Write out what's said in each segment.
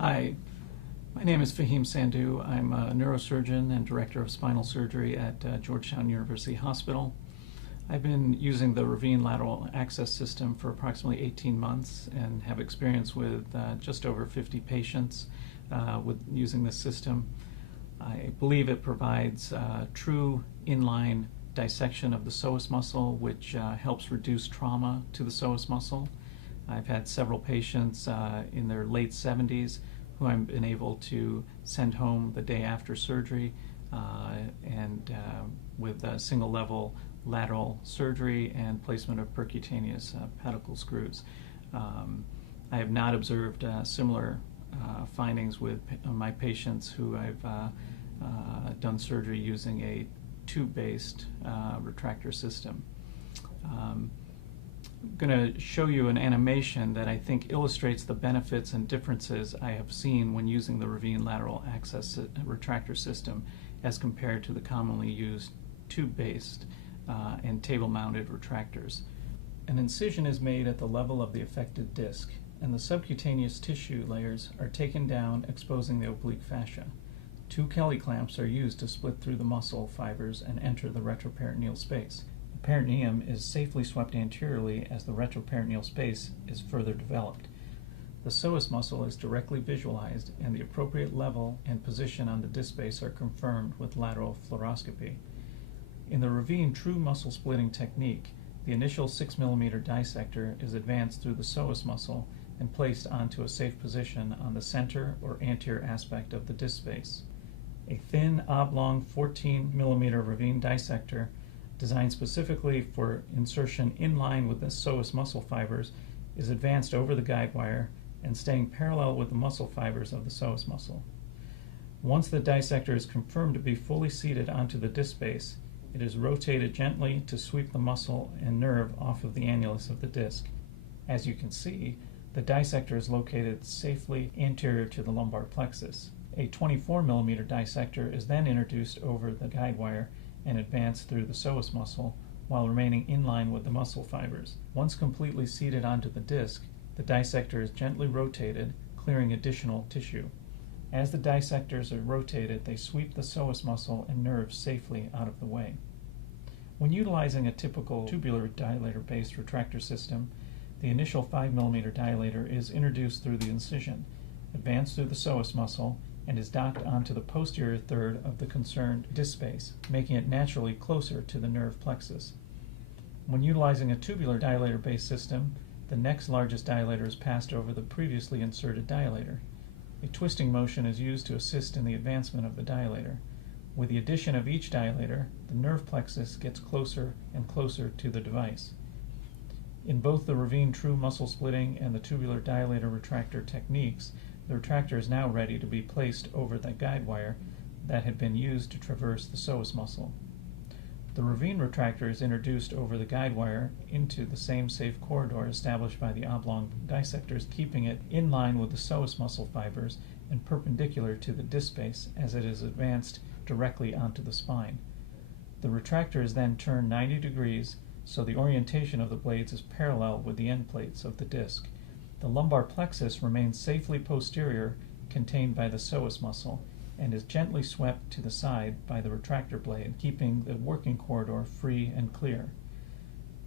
Hi, my name is Fahim Sandhu. I'm a neurosurgeon and director of spinal surgery at Georgetown University Hospital. I've been using the RAVINE lateral access system for approximately 18 months and have experience with just over 50 patients with using this system. I believe it provides true inline dissection of the psoas muscle, which helps reduce trauma to the psoas muscle. I've had several patients in their late 70s who I've been able to send home the day after surgery and with single level lateral surgery and placement of percutaneous pedicle screws. I have not observed similar findings with my patients who I've done surgery using a tube-based retractor system. I'm going to show you an animation that I think illustrates the benefits and differences I have seen when using the RAVINE lateral access retractor system as compared to the commonly used tube-based and table-mounted retractors. An incision is made at the level of the affected disc, and the subcutaneous tissue layers are taken down, exposing the oblique fascia. 2 Kelly clamps are used to split through the muscle fibers and enter the retroperitoneal space. The peritoneum is safely swept anteriorly as the retroperitoneal space is further developed. The psoas muscle is directly visualized, and the appropriate level and position on the disc space are confirmed with lateral fluoroscopy. In the RAVINE true muscle splitting technique, the initial 6 mm dissector is advanced through the psoas muscle and placed onto a safe position on the center or anterior aspect of the disc space. A thin, oblong 14 mm RAVINE dissector designed specifically for insertion in line with the psoas muscle fibers is advanced over the guide wire and staying parallel with the muscle fibers of the psoas muscle. Once the dissector is confirmed to be fully seated onto the disc space, it is rotated gently to sweep the muscle and nerve off of the annulus of the disc. As you can see, the dissector is located safely anterior to the lumbar plexus. A 24 mm dissector is then introduced over the guide wire and advanced through the psoas muscle while remaining in line with the muscle fibers. Once completely seated onto the disc, the dissector is gently rotated, clearing additional tissue. As the dissectors are rotated, they sweep the psoas muscle and nerves safely out of the way. When utilizing a typical tubular dilator-based retractor system, the initial 5 mm dilator is introduced through the incision, advanced through the psoas muscle, and is docked onto the posterior third of the concerned disc space, making it naturally closer to the nerve plexus. When utilizing a tubular dilator-based system, the next largest dilator is passed over the previously inserted dilator. A twisting motion is used to assist in the advancement of the dilator. With the addition of each dilator, the nerve plexus gets closer and closer to the device. In both the RAVINE true muscle splitting and the tubular dilator retractor techniques, the retractor is now ready to be placed over the guide wire that had been used to traverse the psoas muscle. The RAVINE retractor is introduced over the guide wire into the same safe corridor established by the oblong dissectors, keeping it in line with the psoas muscle fibers and perpendicular to the disc space as it is advanced directly onto the spine. The retractor is then turned 90 degrees so the orientation of the blades is parallel with the end plates of the disc. The lumbar plexus remains safely posterior, contained by the psoas muscle, and is gently swept to the side by the retractor blade, keeping the working corridor free and clear.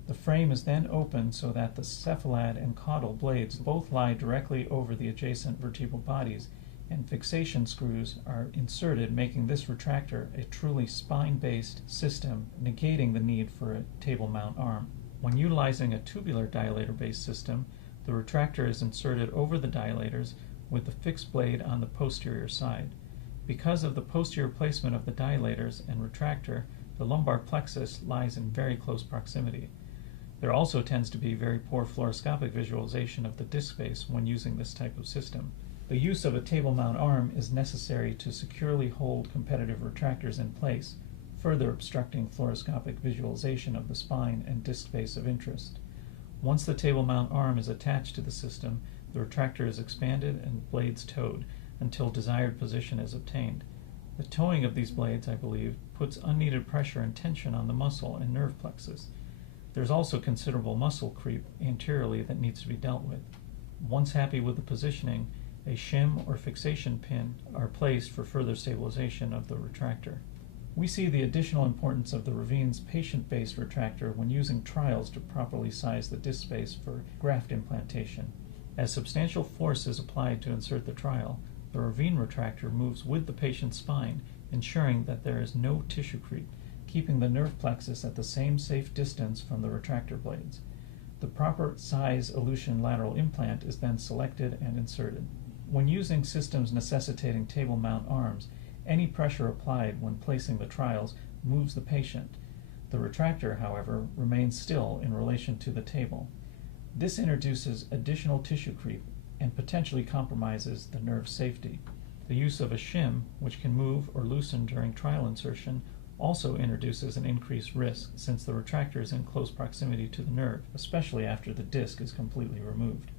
The frame is then opened so that the cephalad and caudal blades both lie directly over the adjacent vertebral bodies, and fixation screws are inserted, making this retractor a truly spine-based system, negating the need for a table mount arm. When utilizing a tubular dilator-based system, the retractor is inserted over the dilators with the fixed blade on the posterior side. Because of the posterior placement of the dilators and retractor, the lumbar plexus lies in very close proximity. There also tends to be very poor fluoroscopic visualization of the disc space when using this type of system. The use of a table mount arm is necessary to securely hold competitive retractors in place, further obstructing fluoroscopic visualization of the spine and disc space of interest. Once the table mount arm is attached to the system, the retractor is expanded and blades towed until desired position is obtained. The towing of these blades, I believe, puts unneeded pressure and tension on the muscle and nerve plexus. There's also considerable muscle creep anteriorly that needs to be dealt with. Once happy with the positioning, a shim or fixation pin are placed for further stabilization of the retractor. We see the additional importance of the RAVINE's patient-based retractor when using trials to properly size the disc space for graft implantation. As substantial force is applied to insert the trial, the RAVINE retractor moves with the patient's spine, ensuring that there is no tissue creep, keeping the nerve plexus at the same safe distance from the retractor blades. The proper size elution lateral implant is then selected and inserted. When using systems necessitating table mount arms, any pressure applied when placing the trials moves the patient. The retractor, however, remains still in relation to the table. This introduces additional tissue creep and potentially compromises the nerve safety. The use of a shim, which can move or loosen during trial insertion, also introduces an increased risk since the retractor is in close proximity to the nerve, especially after the disc is completely removed.